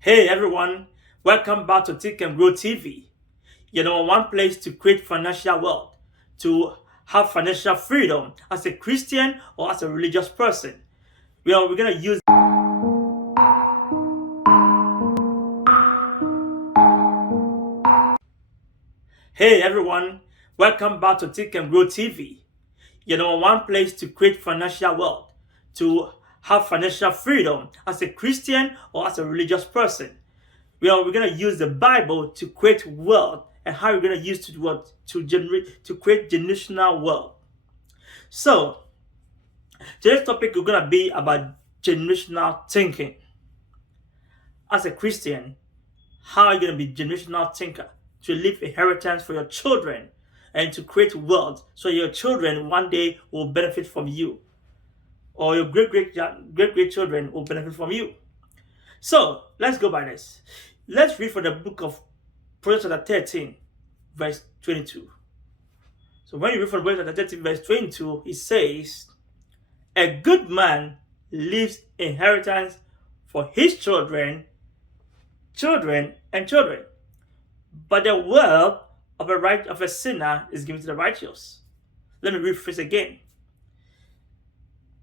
Hey everyone, welcome back to Think and Grow TV. Your number one place to create financial wealth, to have financial freedom as a Christian or as a religious person. We're gonna use. Hey everyone, welcome back to Think and Grow TV. Your number one place to create financial wealth, to have financial freedom as a Christian or as a religious person. We're gonna use the Bible to create wealth and how we're gonna use to what to create generational wealth. So today's topic is gonna be about generational thinking. As a Christian, how are you gonna be generational thinker to leave inheritance for your children and to create wealth so your children one day will benefit from you or your great children will benefit from you. So let's go by this. Let's read from the book of Proverbs chapter 13, verse 22. So when you read from Proverbs chapter 13, verse 22, it says, a good man leaves inheritance for his children, and children. But the wealth of a sinner is given to the righteous. Let me rephrase again.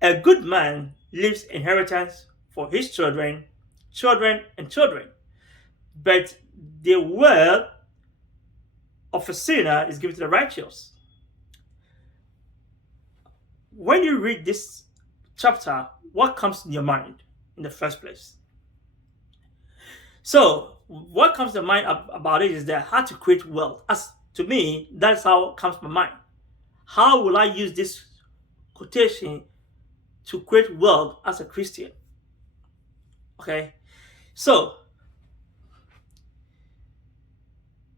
A good man leaves inheritance for his children, and children. But the wealth of a sinner is given to the righteous. When you read this chapter, what comes in your mind in the first place? So, what comes to mind about it is that how to create wealth. As to me, that's how it comes to my mind. How will I use this quotation to create wealth as a Christian? Okay, so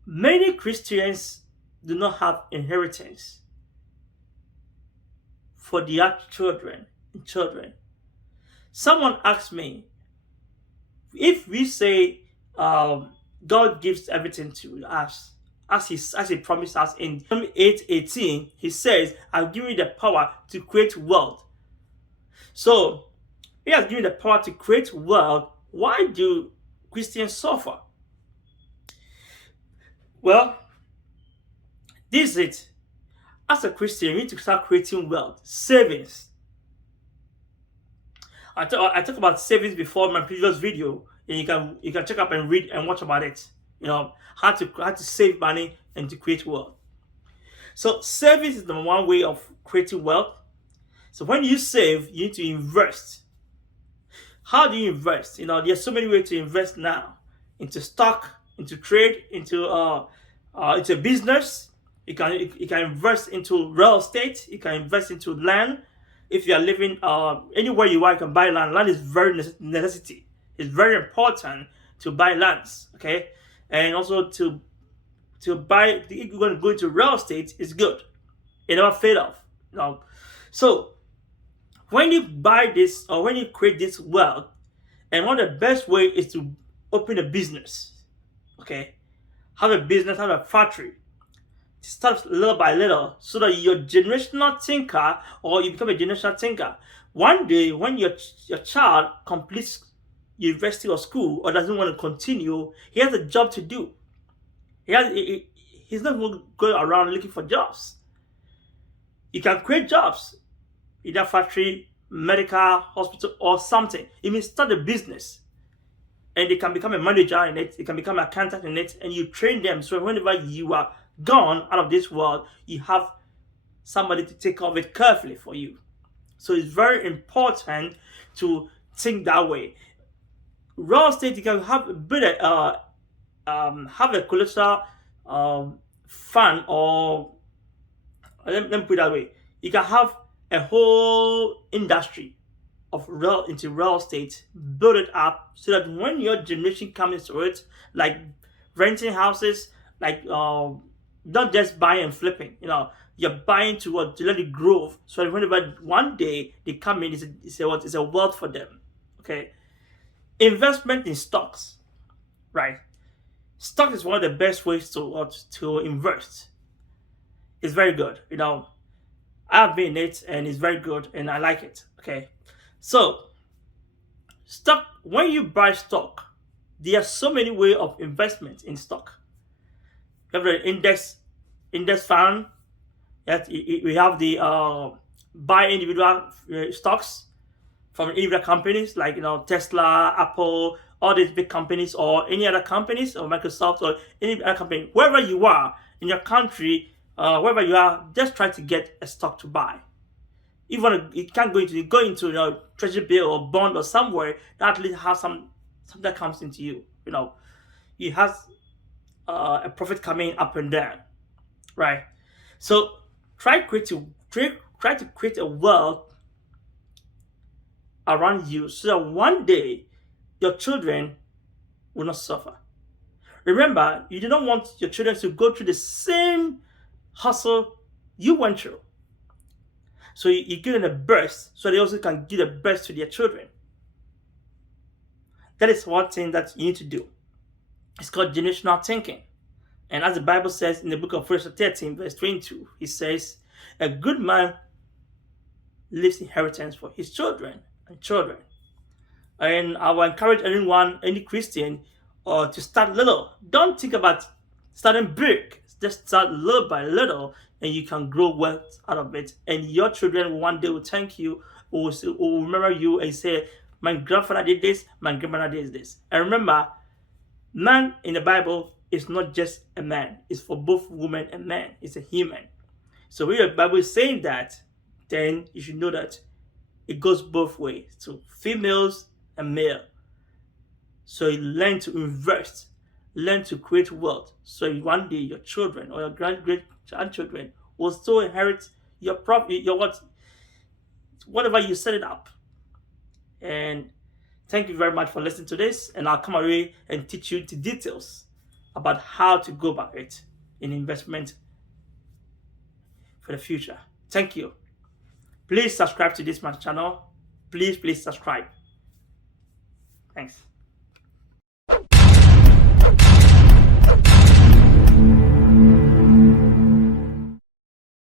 many Christians do not have inheritance for their children. Someone asked me, if we say God gives everything to us, as he promised us in Deuteronomy 8:18, he says, I'll give you the power to create wealth. So he has given the power to create wealth. Why do Christians suffer? Well, this is it. As a Christian, you need to start creating wealth, savings. I talked about savings before in my previous video, and you can check up and read and watch about it. You know how to save money and to create wealth. So savings is the one way of creating wealth. So when you save, you need to invest. How do you invest? There's so many ways to invest now: into stock, into trade, into business. You can invest into real estate. You can invest into land. If you are living anywhere you are, you can buy land. Land is very necessity. It's very important to buy lands. Okay, and also to buy. If you're going to go into real estate, it's good. It never fade off. So when you buy this or when you create this wealth, and one of the best way is to open a business. Okay, have a business, have a factory. Start little by little so that you're a generational thinker or you become a generational thinker. One day when your child completes university or school or doesn't want to continue, he has a job to do. He's not going around looking for jobs. You can create jobs, either factory, medical, hospital, or something. It means start a business. And they can become a manager in it, they can become an accountant in it, and you train them so whenever you are gone out of this world, you have somebody to take care of it carefully for you. So it's very important to think that way. Real estate, you can have a bit of have a collateral fund, or let me put it that way. You can have a whole industry of into real estate, build it up so that when your generation comes to it, like renting houses, like not just buying and flipping, you're buying to let it grow so that whenever one day they come in, it's a wealth for them. Okay, investment in stocks, right? Stock is one of the best ways to invest. It's very good. I've been in it and it's very good and I like it. Okay, so stock, when you buy stock, There are so many ways of investment in stock. We have the index fund. That we have the buy individual stocks from individual companies like Tesla, Apple, all these big companies, or any other companies, or Microsoft, or any other company, wherever you are in your country, wherever you are, just try to get a stock to buy. Even you can't go into treasury bill or bond or somewhere that at least has something that comes into you. It has a profit coming up and down, right? So try to create a world around you so that one day your children will not suffer. Remember, you do not want your children to go through the same hustle you went through. So you give them a burst so they also can give a burst to their children. That is one thing that you need to do. It's called generational thinking. And as the Bible says in the book of 1 13, verse 22, it says, a good man leaves inheritance for his children and children. And I will encourage anyone, any Christian, to start little. Don't think about starting big. Just start little by little, and you can grow wealth out of it. And your children one day will thank you, will remember you and say, my grandfather did this, my grandmother did this. And remember, man in the Bible is not just a man. It's for both woman and man. It's a human. So when the Bible is saying that, then you should know that it goes both ways, to females and male. So you learn to invest, learn to create wealth. So one day your children or your great grandchildren will still inherit your profit, your whatever you set it up. And thank you very much for listening to this. And I'll come away and teach you the details about how to go about it in investment for the future. Thank you. Please subscribe to this my channel. Please subscribe. Thanks.